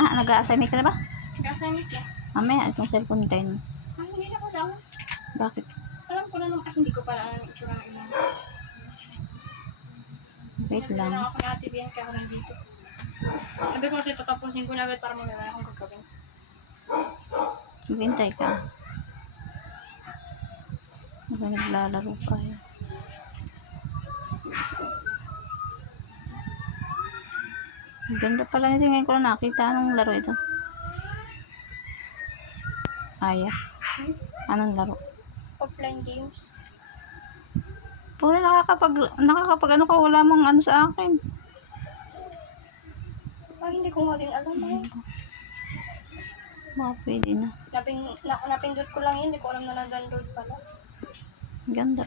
nag-a-assignment ka na ba? Nag-assignment na. Mamaya, itong cellphone tayo. Hindi na ko daw. Bakit? Alam ko na naman. Hindi ko pala alam yung itsura ng ilang. Wait lang. Ako na Ate Bianca ako nandito. Sabi ko kasi tatapusin ko na agad para magana akong gagawin. Maghintay ka. Kasi naglalaro pa eh. Ganda pala nito. Ngayon ko lang nakita. Anong laro ito? Aya. Anong laro? Offline games. Puro nakakapag ano ka, wala mang ano sa akin. Hindi ko nga din alam eh. Baka pwede na. Napindot ko lang yun, hindi ko alam na nag-download pala. Ganda.